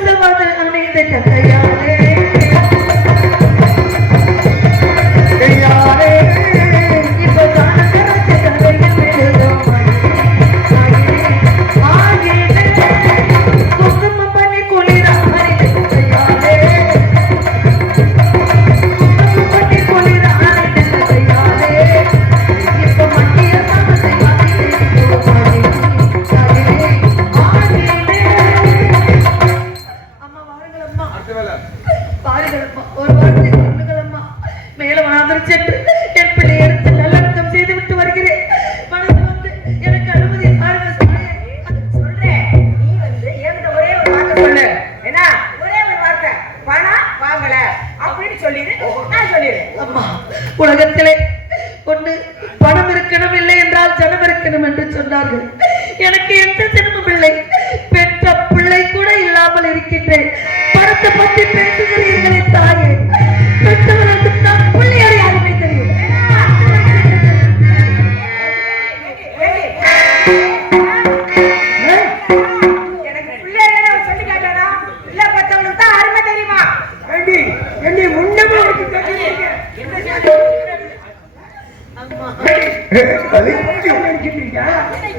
கொலுசவாத அணிந்த கையாலே கையாலே இப்ப கணக்கரச்ச கதையில் எழுதும் குங்குமம் பண்ணி குளிர அணிந்த கையாலே குங்குமம் பண்ணி குளிர அணிந்த கையாலே இப்ப மட்டிய சமத்தை அம்மா வாருங்களம்மா அடுத்த வேலை பாருங்களம்மா ஒரு வார்த்தை சொல்லுங்களம்மா மேல வனாந்தரம் சென்று என் பிள்ளை எடுத்து நல்லடக்கம் செய்து விட்டு வருகிறேன் மனசு வந்து எனக்கு அனுமதி தாருங்கள் சொல்றேன் நீ வந்து என்கிட்ட ஒரே ஒரு வார்த்தை சொல்லு என்ன ஒரே ஒரு வார்த்தை பணம் வாங்கல அப்படின்னு சொல்லிடு நான் சொல்லிடுறேன் அம்மா உலகத்திலே ஒன்று பணம் இருக்கணும் இல்லை என்றால் ஜனம் இருக்கணும் என்று சொன்னார்கள் எனக்கு எந்த ஜனமும் இல்லை பெற்ற பிள்ளை கூட இல்லாமல் இருக்கின்றேன் பணத்தை பற்றி பேசுகிறீர்களே தாயே பெற்றவர்களுக்கு தான் பிள்ளையோட யாருமே தெரியும் எனக்கு பிள்ளைகளை சொல்லி காட்டாடா பிள்ளை பத்தவனுக்கு தான் அருமை தெரியுமா ஏண்டி என்னை முன்னமே வச்சு கட்டிருக்கீங்க. அம்மா அது நினைச்சிட்டீங்க?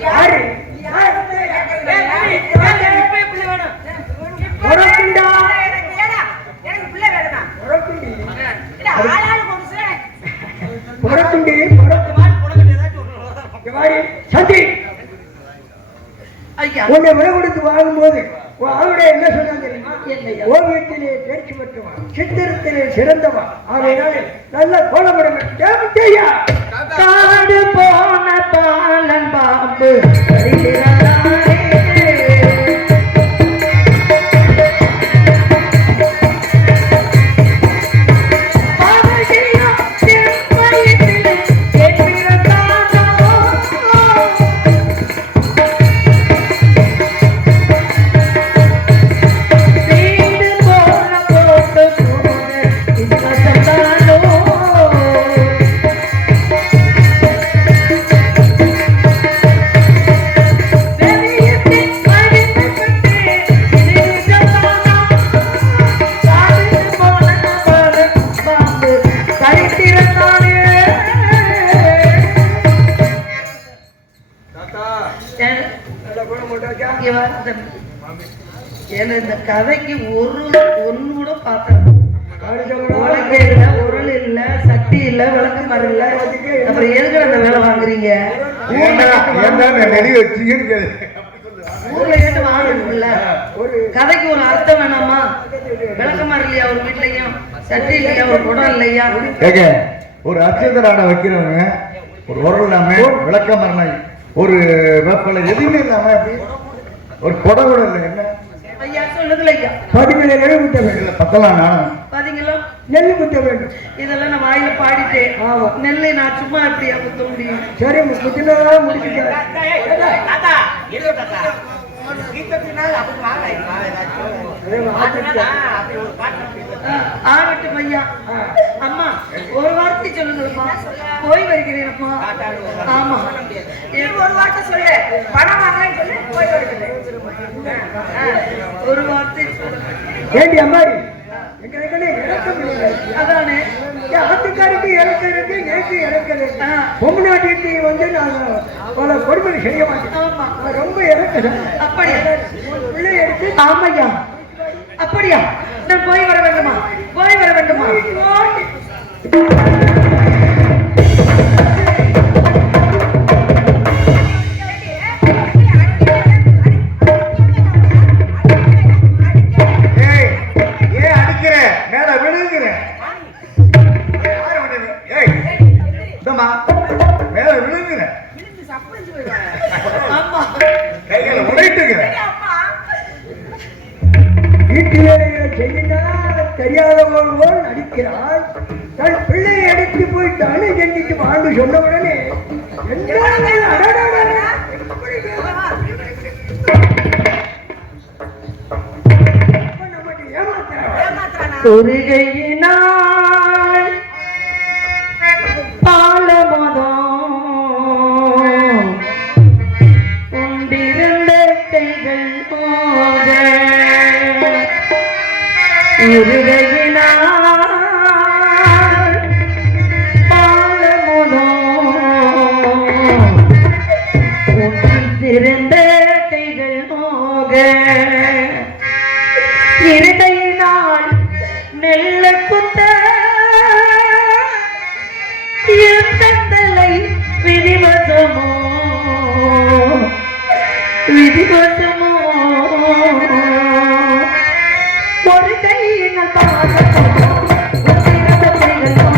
யாரு? உறக்குண்டா? எனக்கு பிள்ளை வேணுமா உறக்குண்டி. இல்ல ஆளாளுக்கு ஒரு சில உறக்குண்டி, உறக்கு. இங்க வாடி, சந்தி. ஐயா உன்னை விலை கொடுத்து வாங்கும்போது உன் ஆளுடைய என்ன சொன்னா தெரியுமா? என்னையா? ஓவியத்திலே தேர்ச்சி பெற்றவன், சித்திரத்திலே சிறந்தவன், ஆகையினாலே நல்ல கோலமிடம் ஐயா. காடு போன பாலன் பாம்பு கடிக்கிறானே. பாவகியம் என் வயிற்றிலே ஏற்றிருந்தானோ. வீடு போன போட்டு போன இன்பத்தானோ. தாத்தா நல்ல கோலம் போட்டாச்சா? இந்த கதைக்கு ஒண்ணு கூட பார்த்தேன் காடுகளா? உலக்கு இல்ல உருள் இல்ல சட்டி இல்ல விளக்கமரம் இல்ல அப்புறம் எதுக்கு அந்த வேலை வாங்குறீங்க ஏண்டா நெறி வச்சுக்கின்னு கேளு. ஊர்ல கேட்டு வாங்கணும்ல ஒரு கதைக்கு ஒரு அர்த்தம் வேணாமா விளக்கமரம் இல்லையா ஒரு வீட்லயும் சட்டி இல்லையா ஒரு குடம் இல்லையா ஏங்க ஒரு அச்சந்தராட வைக்கிறவங்க ஒரு உரல் இல்லாம விளக்கம் வரணும் ஒரு வேப்பலை எதுவுமே இல்லாம அப்படி ஒரு குடம் கூட இல்லை என்ன ஐயா சொல்லுதுல ஐயா பதிமூணு நெல் குத்த வேண்டும். இதுல பத்தலாம் நானும் பாத்தீங்களா நெல் குத்த வேண்டும். இதெல்லாம் நான் வாயில பாடிட்டேன் ஆமா. நெல்லை நான் சும்மா எப்படியா குத்த முடியும் சரி குத்தினதான் முடிச்சுக்க. தாத்தா இல்ல தாத்தா கீதத்தினால் அப்படி வாங்கலாம் அப்படி ஒரு பாட்டு ஆகட்டும் ஐயா அம்மா ஒரு வார்த்தை சொல்லுங்கம்மா போய் வருகிறேன்ப்பா ஆமா நீ ஒரு வார்த்தை சொல்லு பணம் வாங்கன்னு சொல்லி போய் வருகிறது ஒரு வார்த்தை சொல்லுங்க ஏண்டி அம்மாடி எங்களுக்கு இறக்கம் இல்லை. அதானே என் ஆட்டுக்காருக்கு இறக்கம் இருக்கு, எனக்கு இறக்கம் இருக்கு. பொம்நாட்டிக்கு வந்து நான் பல கொடுமை செய்ய மாட்டேன். ஆமா நான் ரொம்ப இறக்கிறேன். அப்படியா பிள்ளை எடுத்து ஆமையா அப்படியா நான் போய் வர வேண்டுமா போய் வர வேண்டுமா ஏய் ஏன் அடிக்கிற மேல விழுங்குற யாரு வந்தது? ஏய் இந்தம்மா மேல விழுங்குற ஆமா கைகளை உடைட்டுக்கிற வீட்டு வேலைகளை செய்யலாம் தெரியாதவள் போல் நடிக்கிறாள். தன் பிள்ளையை எடுத்து போய் தானே செஞ்சுட்டு வாங்க சொன்ன உடனே என்ன அடடடடா, எப்படி அப்ப நமக்கு ஏமாத்துறான். தொழுகையினால் பாலமதம் கொண்டிருந்த கைகள் போக இருகையினால் நெல்ல குத்த எந்தலை விதிவசமோ விதிவசமோ ஒரு கையினால் பாதமோ உத்திரத்த கைகளோ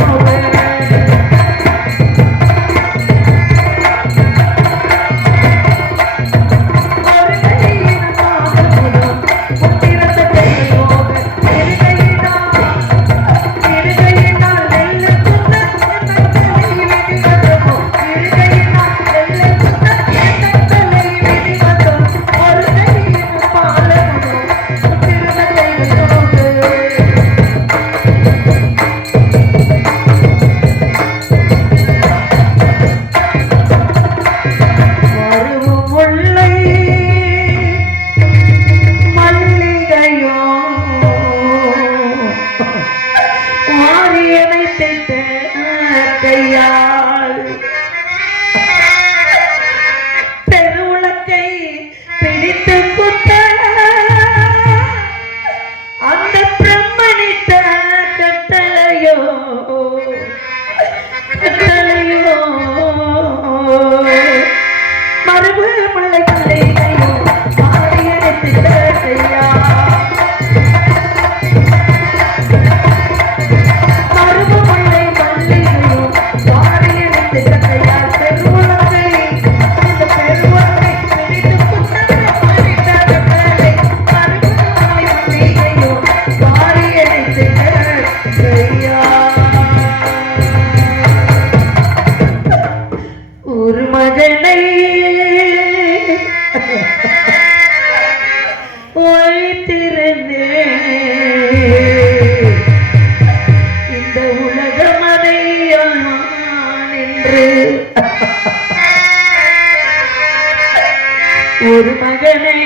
ஒரு மகனை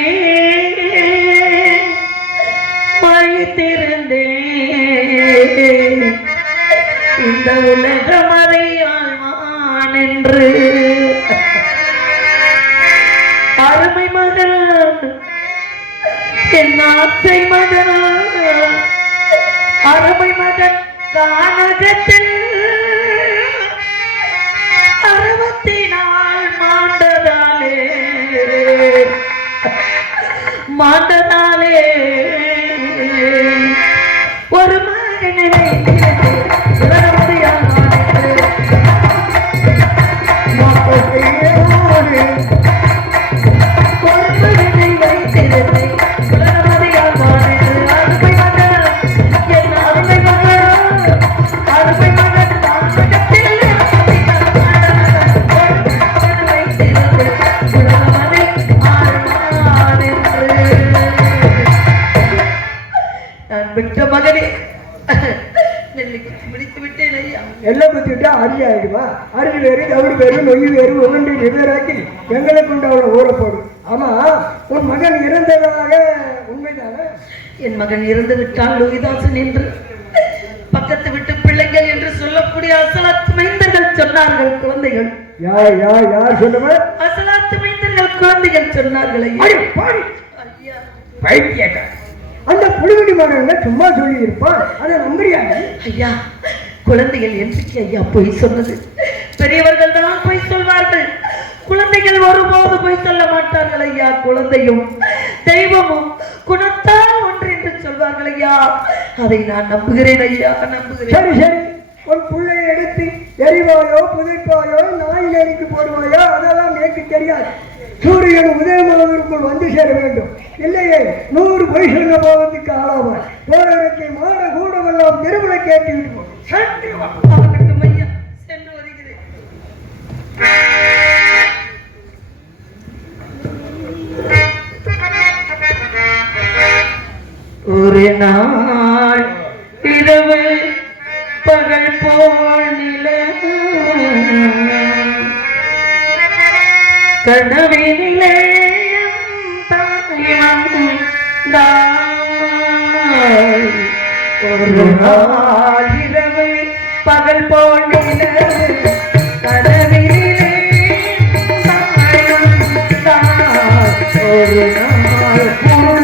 வைத்திருந்தேன் இந்த உலகம் அதை ஆழ்வான் என்று அருமை மகன் என் ஆசை மகன் அருமை மகன் கானகத்தில் 64 மாண்டதாலே ஒரு மகனை மகனே முடித்து விட்டேன் ஐயா. எல்லாம் பத்திட்டா அரி ஆயிடுமா? அருள் வேறு தவிடு வேறு நொய் வேறு ஒவ்வொன்றை வெவ்வேறாக்கி எங்களை கொண்டு அவளை ஊறப்போடும். ஆமா, உன் மகன் இறந்ததாக உண்மைதானே? என் மகன் இறந்து விட்டால் லோகிதாசன் என்று பக்கத்து விட்டு பிள்ளைகள் என்று சொல்லக்கூடிய அசலாத்து மைந்தர்கள் சொன்னார்கள். குழந்தைகள் யார் யார் யார் சொல்லுவ? அசலாத்து மைந்தர்கள் குழந்தைகள் சொன்னார்கள் ஐயா. அந்த புலிகுடி மாணவர்கள் சும்மா சொல்லி இருப்பான், அதை நம்புறியாங்க ஐயா? குழந்தைகள் என்றைக்கு ஐயா பொய் சொன்னது? பெரியவர்கள் தான் பொய் சொல்வார்கள், குழந்தைகள் ஒருபோது பொய் சொல்ல மாட்டார்கள் ஐயா. குழந்தையும் தெய்வமும் குணத்தால் ஒன்று என்று சொல்வார்கள் ஐயா. அதை நான் நம்புகிறேன் ஐயா, நம்புகிறேன். சரி சரி, உன் பிள்ளையை எடுத்து எரிவாயோ புதைப்பாயோ நாய் நெறிக்கு போடுவாயோ அதெல்லாம் எனக்கு தெரியாது. சூரியன் உதயமாவதற்குள் வந்து சேர வேண்டும், இல்லையே 100 பொய் சொன்ன போவதுக்கு ஆளாவார். போராட்டத்தை மாட கூடமெல்லாம் திருவிழா கேட்டு விடுவோம். ஐயா, சென்று வருகிறேன். ஒரு நாள் இரவு பகல் போல் நில கனவினிலே ஒரு நாள் இரவு பகல் போல் நில கனவினிலே ஒரு நாள்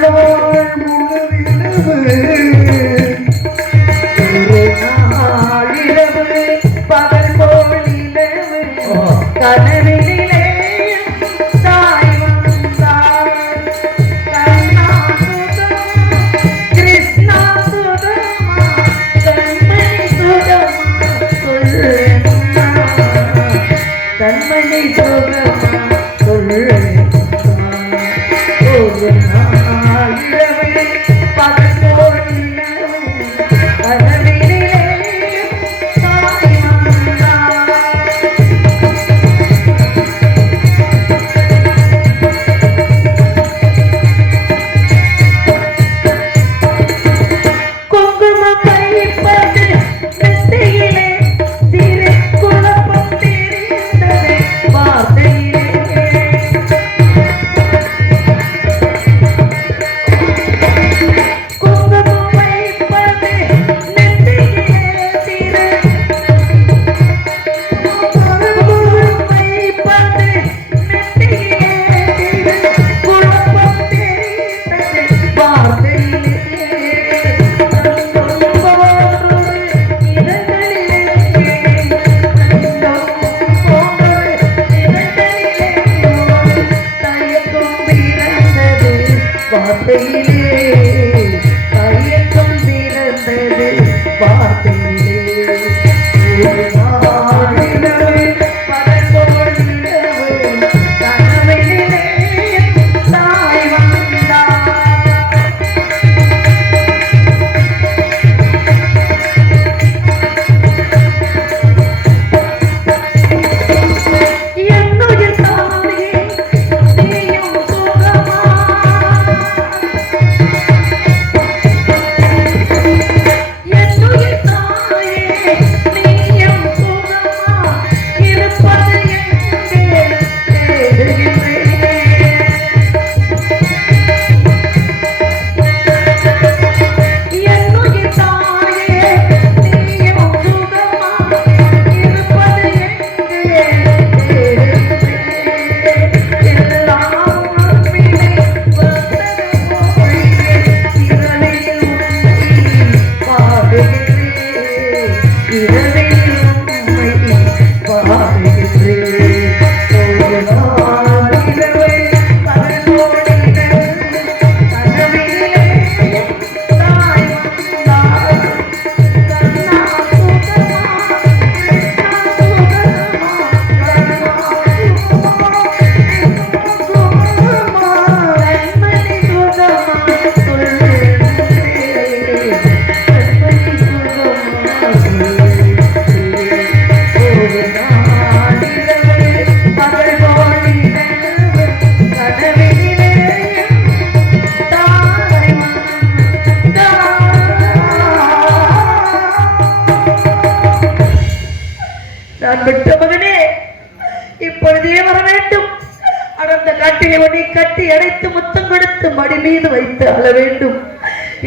அடர்ந்த காட்டிலே உன்னை கட்டி அடைத்து முத்தம் கொடுத்து மடி மீது வைத்து அழ வேண்டும்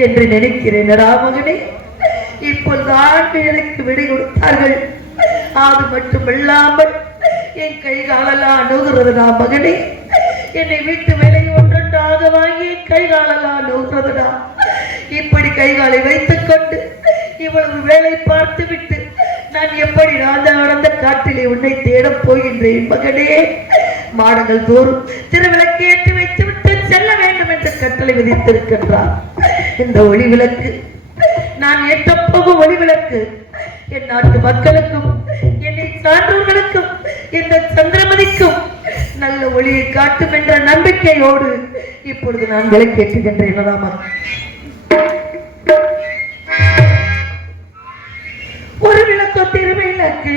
என்று நினைக்கிறேன் மகனே. இப்பொழுதுதான் எனக்கு விடை கொடுத்தார்கள். அது மட்டுமில்லாமல் என் கை காலெல்லாம் அணுகிறதுடா மகனே. என்னை வீட்டு வேலை ஒன்றொன்றாக வாங்கி கை காலெல்லாம் அணுகிறதுடா. இப்படி கைகாலை வைத்துக் கொண்டு இவ்வளவு வேலை பார்த்து விட்டு நான் எப்படி நடந்த காட்டிலே உன்னை தேடப் போகின்றேன் மகனே. மாடங்கள் தோறும் திருவிளக்கேற்றி வைத்து விட்டு செல்ல வேண்டும் என்று கட்டளை விதித்திருக்கின்றார். இந்த ஒளி விளக்கு நான் ஏற்றப்போகும் ஒளி விளக்கு என் நாட்டு மக்களுக்கும் என்னை சான்றோர்களுக்கும் இந்த சந்திரமதிக்கும் நல்ல ஒளியை காட்டும் என்ற நம்பிக்கையோடு இப்பொழுது நான் விளக்கேற்றுகின்றேன். ராமன் ஒரு விளக்கோ திருவிளக்கு